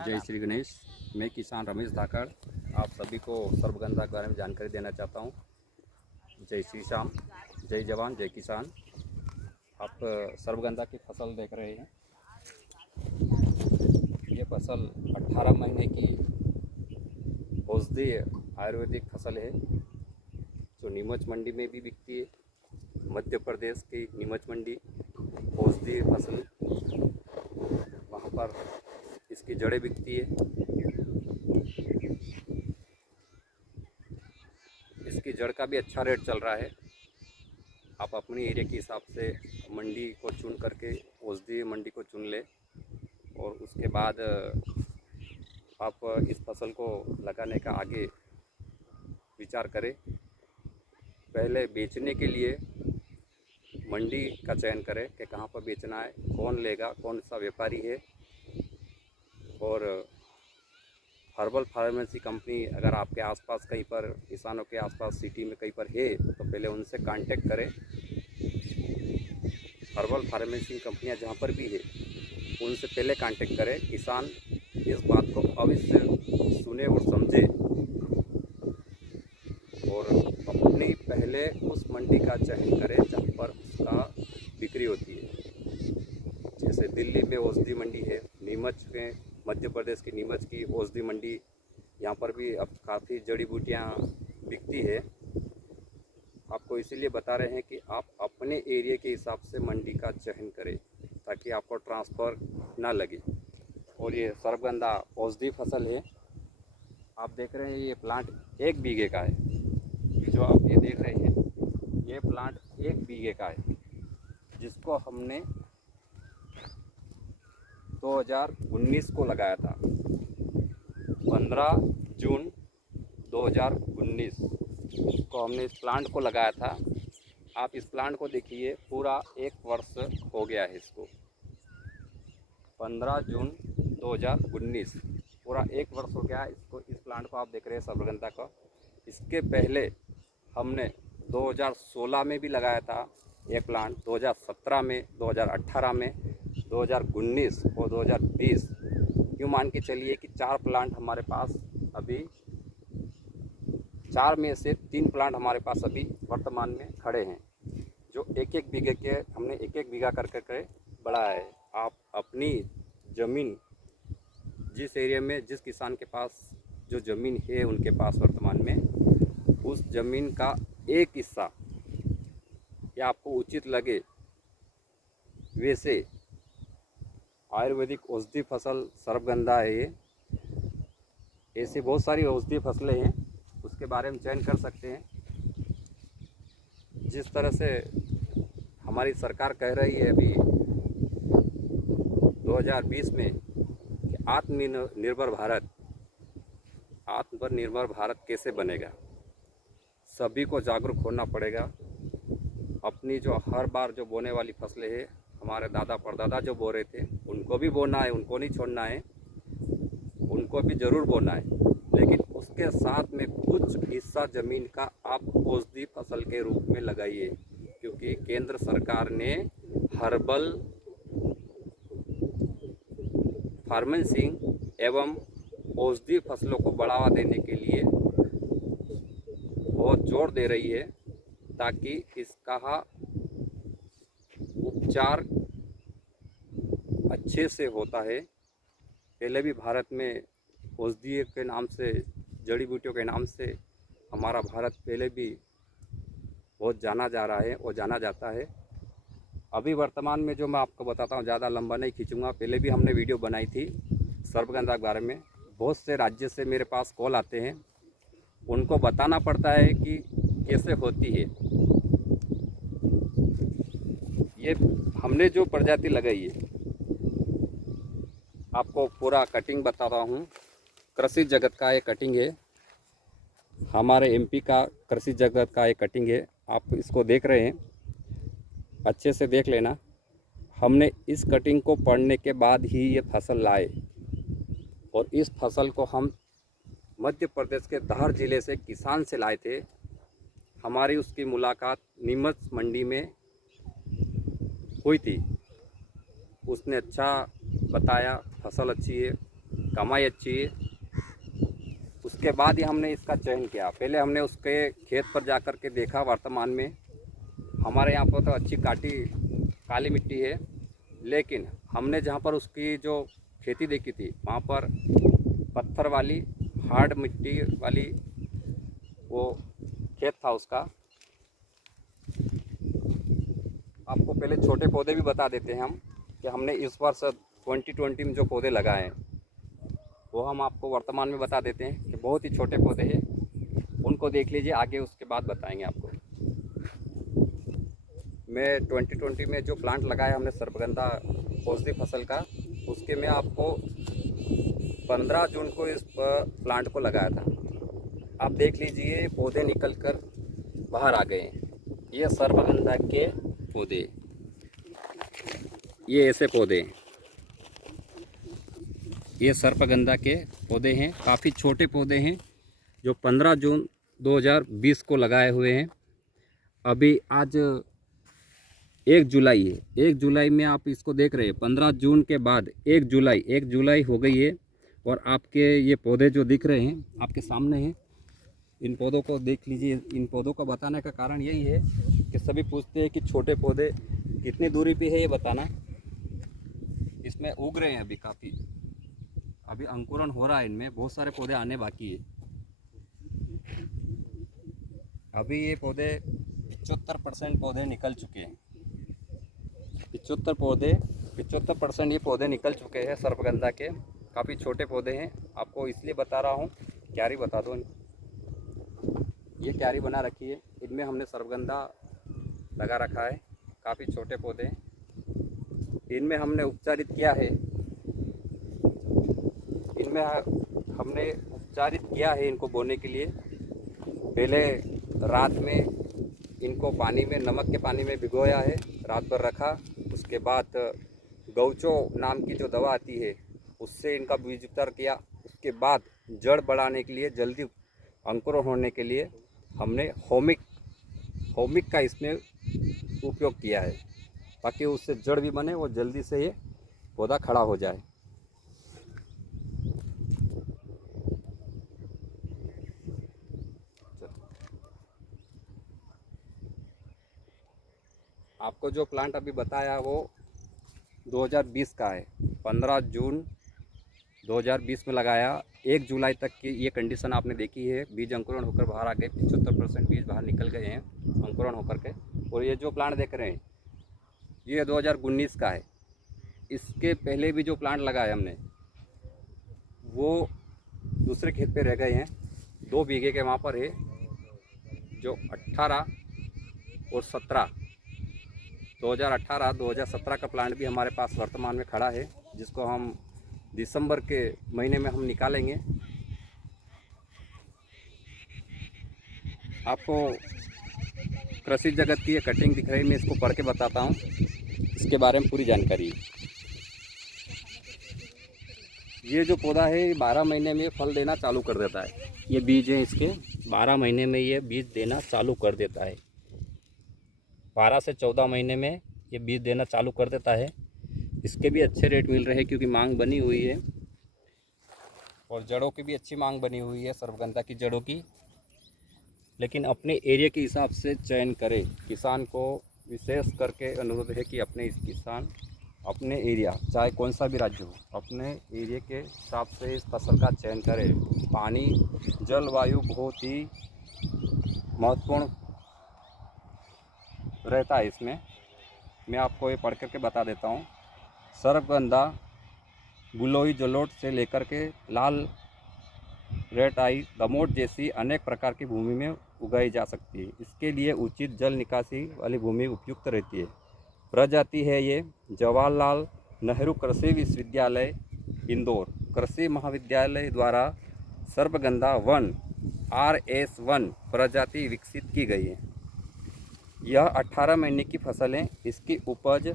जय श्री गणेश। मैं किसान रमेश धाकड़ आप सभी को सर्पगंधा के बारे में जानकारी देना चाहता हूँ। जय श्री श्याम, जय जवान, जय किसान। आप सर्पगंधा की फसल देख रहे हैं। ये फसल 18 महीने की औषधीय आयुर्वेदिक फसल है जो नीमच मंडी में भी बिकती है। मध्य प्रदेश की नीमच मंडी औषधीय फसल, वहाँ पर इसकी जड़ें बिकती है। इसकी जड़ का भी अच्छा रेट चल रहा है। आप अपनी एरिया के हिसाब से मंडी को चुन करके औषधीय मंडी को चुन ले और उसके बाद आप इस फसल को लगाने का आगे विचार करें। पहले बेचने के लिए मंडी का चयन करें कि कहाँ पर बेचना है, कौन लेगा, कौन सा व्यापारी है। और हर्बल फार्मेसी कंपनी अगर आपके आसपास कहीं पर, किसानों के आसपास सिटी में कहीं पर है तो पहले उनसे कांटेक्ट करें। हर्बल फार्मेसी कंपनियां जहां पर भी है उनसे पहले कांटेक्ट करें। किसान इस बात को अवश्य सुने और समझे और अपनी पहले उस मंडी का चयन करें जहाँ पर उसका बिक्री होती है। जैसे दिल्ली में औषधि मंडी है, नीमच में मध्य प्रदेश की नीमच की औषधि मंडी, यहाँ पर भी अब काफ़ी जड़ी बूटियाँ बिकती है। आपको इसीलिए बता रहे हैं कि आप अपने एरिया के हिसाब से मंडी का चयन करें ताकि आपको ट्रांसफ़र ना लगे। और ये सर्पगंधा औषधि फसल है। आप देख रहे हैं ये प्लांट 1 बीघे का है। जो आप ये देख रहे हैं ये प्लांट 1 बीघे का है, जिसको हमने 2019 को लगाया था। 15 जून 2019 को हमने इस प्लांट को लगाया था। आप इस प्लांट को देखिए, पूरा 1 वर्ष हो गया है इसको। 15 जून 2019 पूरा 1 वर्ष हो गया इसको। इस प्लांट को आप देख रहे हैं सर्पगंधा का। इसके पहले हमने 2016 में भी लगाया था एक प्लांट, 2017 में, 2018 में, 2019 और 2020। यूँ मान के चलिए कि 4 प्लांट हमारे पास अभी, 4 में से 3 प्लांट हमारे पास अभी वर्तमान में खड़े हैं, जो 1-1 बीघे के हमने 1-1 बीघा कर करके बढ़ाया है। आप अपनी ज़मीन, जिस एरिया में, जिस किसान के पास जो ज़मीन है उनके पास वर्तमान में, उस ज़मीन का एक हिस्सा या आपको उचित लगे वैसे आयुर्वेदिक औषधि फसल सर्पगंधा है ये। ऐसी बहुत सारी औषधि फसलें हैं, उसके बारे में चयन कर सकते हैं। जिस तरह से हमारी सरकार कह रही है अभी 2020 में कि आत्मनिर्भर भारत कैसे बनेगा, सभी को जागरूक होना पड़ेगा। अपनी जो हर बार जो बोने वाली फसलें हैं, हमारे दादा परदादा जो बो रहे थे उनको भी बोना है, उनको नहीं छोड़ना है, उनको भी ज़रूर बोना है। लेकिन उसके साथ में कुछ हिस्सा ज़मीन का आप औषधि फसल के रूप में लगाइए, क्योंकि केंद्र सरकार ने हर्बल फार्मेसी एवं औषधि फसलों को बढ़ावा देने के लिए बहुत जोर दे रही है ताकि इसका उपचार अच्छे से होता है। पहले भी भारत में औषधि के नाम से, जड़ी बूटियों के नाम से हमारा भारत पहले भी बहुत जाना जा रहा है और जाना जाता है। अभी वर्तमान में जो मैं आपको बताता हूँ, ज़्यादा लंबा नहीं खींचूँगा। पहले भी हमने वीडियो बनाई थी सर्पगंधा के बारे में। बहुत से राज्य से मेरे पास कॉल आते हैं, उनको बताना पड़ता है कि कैसे होती है। ये हमने जो प्रजाति लगाई है, आपको पूरा कटिंग बताता हूँ। कृषि जगत का ये कटिंग है, हमारे एमपी का कृषि जगत का ये कटिंग है। आप इसको देख रहे हैं, अच्छे से देख लेना। हमने इस कटिंग को पढ़ने के बाद ही ये फसल लाए और इस फसल को हम मध्य प्रदेश के धार जिले से किसान से लाए थे। हमारी उसकी मुलाकात नीमच मंडी में हुई थी। उसने अच्छा बताया, फसल अच्छी है, कमाई अच्छी है। उसके बाद ही हमने इसका चयन किया। पहले हमने उसके खेत पर जा कर के देखा। वर्तमान में हमारे यहाँ पर तो अच्छी काली मिट्टी है, लेकिन हमने जहाँ पर उसकी जो खेती देखी थी वहाँ पर पत्थर वाली हार्ड मिट्टी वाली वो खेत था उसका। आपको पहले छोटे पौधे भी बता देते हैं हम कि हमने इस वर्ष 2020 में जो पौधे लगाए हैं वो हम आपको वर्तमान में बता देते हैं कि बहुत ही छोटे पौधे हैं। उनको देख लीजिए, आगे उसके बाद बताएंगे आपको। मैं 2020 में जो प्लांट लगाया हमने सर्पगंधा औषधि फसल का, उसके मैं आपको 15 जून को इस प्लांट को लगाया था। आप देख लीजिए पौधे निकल कर बाहर आ गए हैं। ये सर्पगंधा के पौधे, ये ऐसे पौधे, ये सर्पगंधा के पौधे हैं। काफ़ी छोटे पौधे हैं जो 15 जून 2020 को लगाए हुए हैं। अभी आज 1 जुलाई है। 1 जुलाई में आप इसको देख रहे हैं। 15 जून के बाद 1 जुलाई हो गई है। और आपके ये पौधे जो दिख रहे हैं आपके सामने हैं। इन पौधों को देख लीजिए। इन पौधों का बताने का कारण यही है कि सभी पूछते हैं कि छोटे पौधे कितनी दूरी पे है, ये बताना। इसमें उग रहे हैं अभी अभी अंकुरण हो रहा है। इनमें बहुत सारे पौधे आने बाकी है। अभी ये पौधे 75% पौधे निकल चुके हैं। 75% ये पौधे निकल चुके हैं सर्पगंधा के। काफ़ी छोटे पौधे हैं। आपको इसलिए बता रहा हूँ, क्यारी बता दो। ये क्यारी बना रखी है, इनमें हमने सर्पगंधा लगा रखा है। काफ़ी छोटे पौधे हैं। इनमें हमने उपचारित किया है। इनको बोने के लिए पहले रात में इनको पानी में, नमक के पानी में भिगोया है, रात भर रखा। उसके बाद गौचो नाम की जो दवा आती है उससे इनका बीज उपचार किया। उसके बाद जड़ बढ़ाने के लिए, जल्दी अंकुरण होने के लिए हमने होमिक का इसमें उपयोग किया है, ताकि उससे जड़ भी बने और जल्दी से ये पौधा खड़ा हो जाए। आपको जो प्लांट अभी बताया वो 2020 का है। 15 जून 2020 में लगाया। 1 जुलाई तक की ये कंडीशन आपने देखी है। बीज अंकुरण होकर बाहर आ गए। 75% बीज बाहर निकल गए हैं अंकुरण होकर के। और ये जो प्लांट देख रहे हैं ये 2019 का है। इसके पहले भी जो प्लांट लगाए हमने वो दूसरे खेत पे रह गए हैं। 2 बीघे के वहाँ पर है। जो 18 और 17 2018-2017 का प्लांट भी हमारे पास वर्तमान में खड़ा है, जिसको हम दिसंबर के महीने में हम निकालेंगे। आपको कृषि जगत की ये कटिंग दिख रही है, मैं इसको पढ़ के बताता हूँ, इसके बारे में पूरी जानकारी। ये जो पौधा है 12 महीने में फल देना चालू कर देता है। ये बीज हैं इसके, 12 महीने में ये बीज देना चालू कर देता है। 12 से 14 महीने में ये बीज देना चालू कर देता है। इसके भी अच्छे रेट मिल रहे हैं क्योंकि मांग बनी हुई है। और जड़ों की भी अच्छी मांग बनी हुई है, सर्पगंधा की जड़ों की। लेकिन अपने एरिया के हिसाब से चयन करें। किसान को विशेष करके अनुरोध है कि अपने एरिया, चाहे कौन सा भी राज्य हो, अपने एरिया के हिसाब से इस फसल का चयन करें। पानी, जलवायु बहुत ही महत्वपूर्ण रहता है इसमें। मैं आपको ये पढ़ करके बता देता हूँ। सर्पगंधा गुलोई जलोट से लेकर के लाल रेड आई दमोट जैसी अनेक प्रकार की भूमि में उगाई जा सकती है। इसके लिए उचित जल निकासी वाली भूमि उपयुक्त रहती है। प्रजाति है ये जवाहरलाल नेहरू कृषि विश्वविद्यालय इंदौर, कृषि महाविद्यालय द्वारा सर्पगंधा 1 RS1 प्रजाति विकसित की गई है। यह 18 महीने की फसल है। इसकी उपज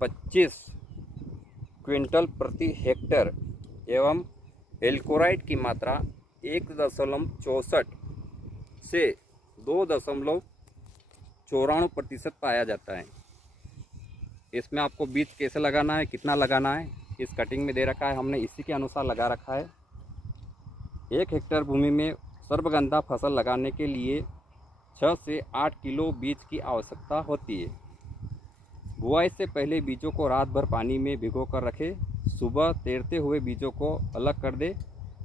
25 क्विंटल प्रति हेक्टेयर एवं एल्कोराइड की मात्रा 1.64 से 2.94% पाया जाता है। इसमें आपको बीज कैसे लगाना है, कितना लगाना है, इस कटिंग में दे रखा है, हमने इसी के अनुसार लगा रखा है। 1 हेक्टेयर भूमि में सर्पगंधा फसल लगाने के लिए 6 से 8 किलो बीज की आवश्यकता होती है। बुआई से पहले बीजों को रात भर पानी में भिगो कर रखें। सुबह तैरते हुए बीजों को अलग कर दें।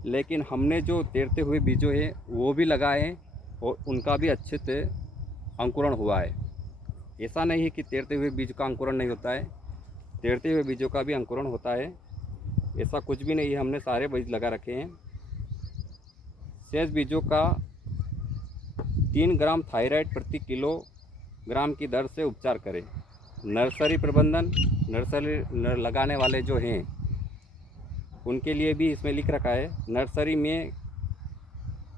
लेकिन हमने जो तैरते हुए बीजों हैं वो भी लगाए हैं और उनका भी अच्छे से अंकुरण हुआ है। ऐसा नहीं है कि तैरते हुए बीज का अंकुरण नहीं होता है, तैरते हुए बीजों का भी अंकुरण होता है। ऐसा कुछ भी नहीं है, हमने सारे बीज लगा रखे हैं। शेष बीजों का 3 ग्राम थायराइड प्रति किलोग्राम की दर से उपचार करें। नर्सरी प्रबंधन, नर्सरी लगाने वाले जो हैं उनके लिए भी इसमें लिख रखा है। नर्सरी में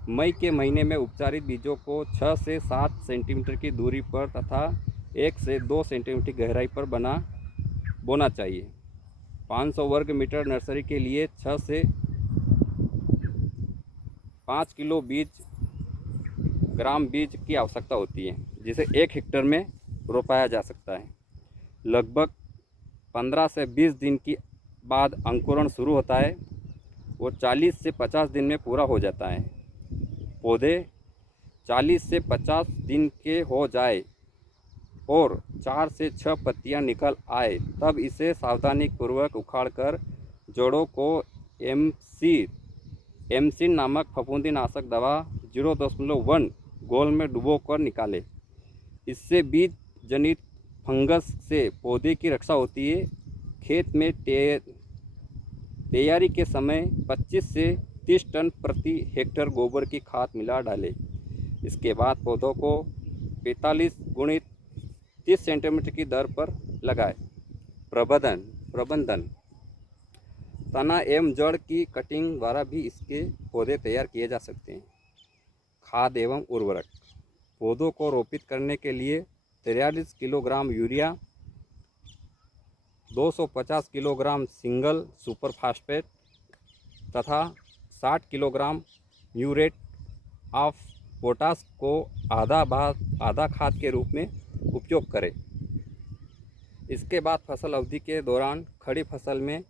मई के महीने में उपचारित बीजों को 6 से 7 सेंटीमीटर की दूरी पर तथा 1 से 2 सेंटीमीटर गहराई पर बोना चाहिए। 500 वर्ग मीटर नर्सरी के लिए 6 से 5 किलो ग्राम बीज की आवश्यकता होती है, जिसे 1 हेक्टेयर में रोपाया जा सकता है। लगभग 15 से 20 दिन की बाद अंकुरण शुरू होता है और 40 से 50 दिन में पूरा हो जाता है। पौधे 40 से 50 दिन के हो जाए और 4 से 6 पत्तियां निकल आए तब इसे सावधानीपूर्वक उखाड़कर जड़ों को एमसिन नामक फफूंदीनाशक दवा 0.1 घोल में डुबोकर निकालें। इससे बीज जनित फंगस से पौधे की रक्षा होती है। खेत में तैयारी के समय 25 से 30 टन प्रति हेक्टेयर गोबर की खाद मिला डालें। इसके बाद पौधों को 45 गुणित 30 सेंटीमीटर की दर पर लगाएं। प्रबंधन तना एवं जड़ की कटिंग द्वारा भी इसके पौधे तैयार किए जा सकते हैं। खाद एवं उर्वरक, पौधों को रोपित करने के लिए 43 kilogram urea, 250 kilogram single super phosphate तथा 60 किलोग्राम म्यूरेट ऑफ पोटाश को आधा खाद के रूप में उपयोग करें। इसके बाद फसल अवधि के दौरान खड़ी फसल में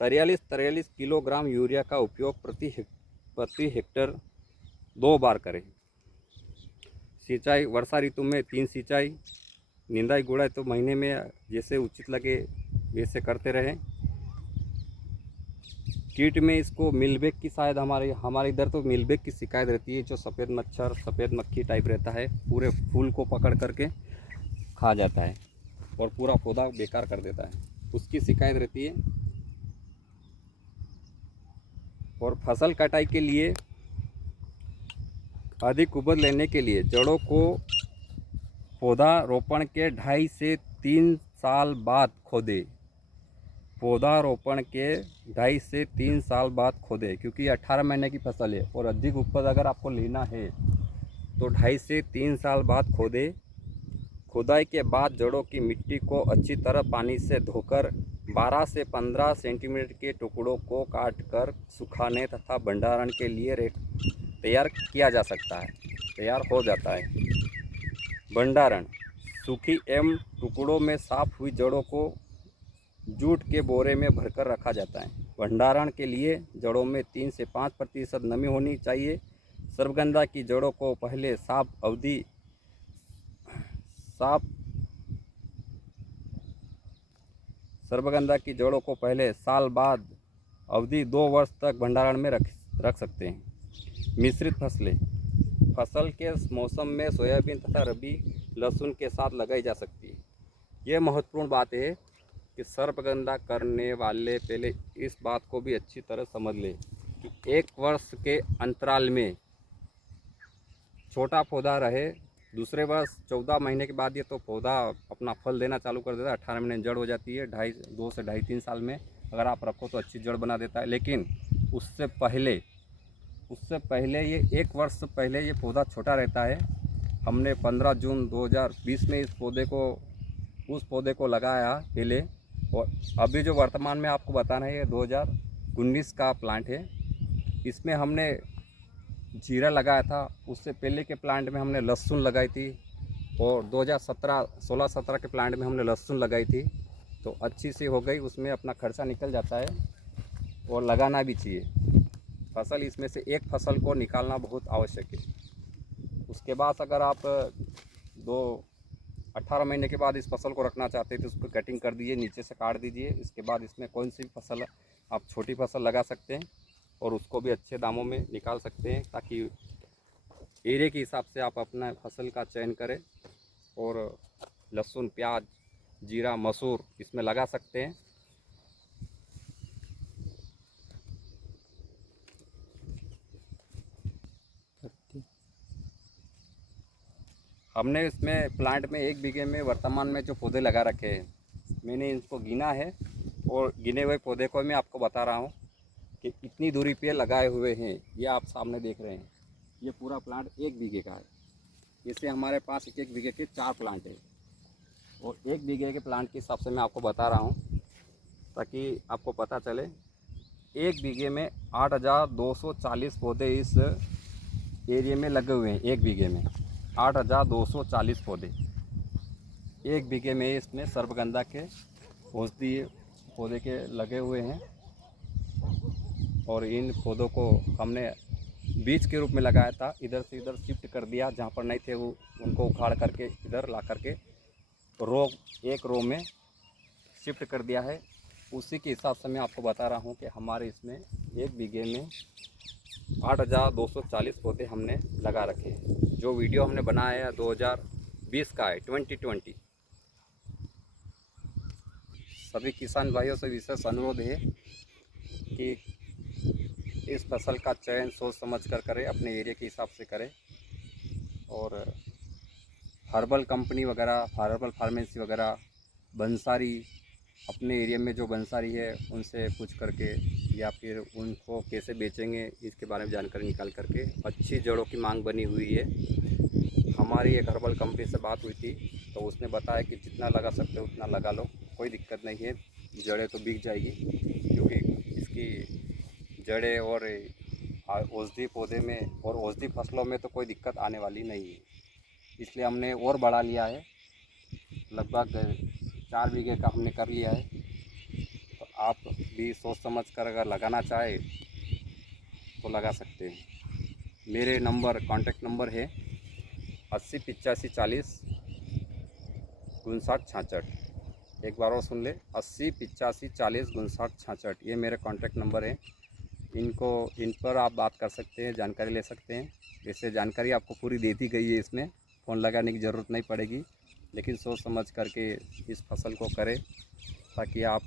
43 किलोग्राम यूरिया का उपयोग प्रति हेक्टेयर 2 बार करें। सिंचाई वर्षा ऋतु में 3 सिंचाई, निंदाई गुड़ाई तो महीने में जैसे उचित लगे वैसे करते रहें। कीट में इसको मिलबेग की शायद हमारे इधर तो मिलबेग की शिकायत रहती है, जो सफ़ेद मच्छर सफ़ेद मक्खी टाइप रहता है, पूरे फूल को पकड़ करके खा जाता है और पूरा पौधा बेकार कर देता है, उसकी शिकायत रहती है। और फसल कटाई के लिए अधिक उपज लेने के लिए जड़ों को पौधा रोपण के 2.5 से 3 साल बाद खोदें। पौधा रोपण के 2.5 से 3 साल बाद खोदें, क्योंकि 18 महीने की फसल है और अधिक उपज अगर आपको लेना है तो 2.5 से 3 साल बाद खोदें। खुदाई के बाद जड़ों की मिट्टी को अच्छी तरह पानी से धोकर 12 से 15 सेंटीमीटर के टुकड़ों को काटकर सुखाने तथा भंडारण के लिए तैयार किया जा सकता है, तैयार हो जाता है। भंडारण, सूखी एवं टुकड़ों में साफ हुई जड़ों को जूट के बोरे में भरकर रखा जाता है। भंडारण के लिए जड़ों में 3 से 5% नमी होनी चाहिए। सर्पगंधा की जड़ों को पहले सर्पगंधा की जड़ों को पहले साल बाद अवधि 2 वर्ष तक भंडारण में रख सकते हैं। मिश्रित फसलें, फसल के मौसम में सोयाबीन तथा रबी लहसुन के साथ लगाई जा सकती है। यह महत्वपूर्ण बात है कि सर्पगंधा करने वाले पहले इस बात को भी अच्छी तरह समझ ले कि 1 वर्ष के अंतराल में छोटा पौधा रहे, दूसरे वर्ष 14 महीने के बाद ये तो पौधा अपना फल देना चालू कर देता है। 18 महीने जड़ हो जाती है। 2 से 2.5-3 साल में अगर आप रखो तो अच्छी जड़ बना देता है। लेकिन उससे पहले ये 1 वर्ष से पहले ये पौधा छोटा रहता है। हमने 15 जून 2020 में उस पौधे को लगाया पहले, और अभी जो वर्तमान में आपको बताना है ये 2019 का प्लांट है। इसमें हमने जीरा लगाया था, उससे पहले के प्लांट में हमने लहसुन लगाई थी और 2016-17 के प्लांट में हमने लहसुन लगाई थी। तो अच्छी सी हो गई, उसमें अपना खर्चा निकल जाता है और लगाना भी चाहिए फसल। इसमें से एक फसल को निकालना बहुत आवश्यक है। उसके बाद अगर आप 18 महीने के बाद इस फसल को रखना चाहते हैं तो उसको कटिंग कर दीजिए, नीचे से काट दीजिए। इसके बाद इसमें कौन सी फसल आप छोटी फसल लगा सकते हैं और उसको भी अच्छे दामों में निकाल सकते हैं, ताकि एरिया के हिसाब से आप अपना फसल का चयन करें। और लहसुन, प्याज, जीरा, मसूर इसमें लगा सकते हैं। हमने इसमें प्लांट में 1 बीघे में वर्तमान में जो पौधे लगा रखे हैं, मैंने इनको गिना है और गिने हुए पौधे को मैं आपको बता रहा हूँ कि इतनी दूरी पे लगाए हुए हैं। ये आप सामने देख रहे हैं, ये पूरा प्लांट 1 बीघे का है। इससे हमारे पास 1 बीघे के 4 प्लांट है और 1 बीघे के प्लांट के हिसाब से मैं आपको बता रहा हूँ ताकि आपको पता चले। 1 बीघे में 8,240 पौधे इस एरिया में लगे हुए हैं। 1 बीघे में 8,240 पौधे 1 बीघे में इसमें सर्पगंधा के औषधीय पौधे के लगे हुए हैं। और इन पौधों को हमने बीज के रूप में लगाया था, इधर से इधर शिफ्ट कर दिया, जहाँ पर नहीं थे वो उनको उखाड़ करके इधर ला करके एक रो में शिफ्ट कर दिया है। उसी के हिसाब से मैं आपको बता रहा हूँ कि हमारे इसमें 1 बीघे में 8,240 पौधे हमने लगा रखे हैं। जो वीडियो हमने बनाया है 2020 का है, 2020। सभी किसान भाइयों से विशेष अनुरोध है कि इस फसल का चयन सोच समझ कर करें, अपने एरिया के हिसाब से करें। और हर्बल कंपनी वगैरह, हर्बल फार्मेसी वगैरह, बंसारी, अपने एरिया में जो बंसारी है उनसे पूछ करके या फिर उनको कैसे बेचेंगे इसके बारे में जानकारी निकाल करके। अच्छी जड़ों की मांग बनी हुई है। हमारी एक हर्बल कंपनी से बात हुई थी तो उसने बताया कि जितना लगा सकते हो उतना लगा लो, कोई दिक्कत नहीं है, जड़ें तो बिक जाएगी। क्योंकि इसकी जड़ें और औषधि पौधे में और औषधि फसलों में तो कोई दिक्कत आने वाली नहीं है। इसलिए हमने और बढ़ा लिया है, लगभग 4 बीघे का हमने कर लिया है। तो आप भी सोच समझ कर अगर लगाना चाहे तो लगा सकते हैं। मेरे कॉन्टैक्ट नंबर है 80 85 40 59 66। एक बार और सुन ले, 80 85 40 59 66। ये मेरे कॉन्टैक्ट नंबर है। इन पर आप बात कर सकते हैं, जानकारी ले सकते हैं। वैसे जानकारी आपको पूरी दे दी गई है, इसमें फ़ोन लगाने की ज़रूरत नहीं पड़ेगी। लेकिन सोच समझ करके इस फसल को करें, ताकि आप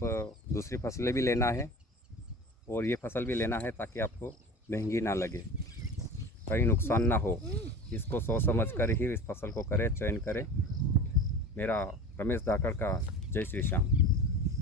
दूसरी फसलें भी लेना है और ये फसल भी लेना है, ताकि आपको महंगी ना लगे, कहीं नुकसान ना हो। इसको सोच समझ कर ही इस फसल को करें, चयन करें। मेरा रमेश धाकड़ का जय श्री श्याम।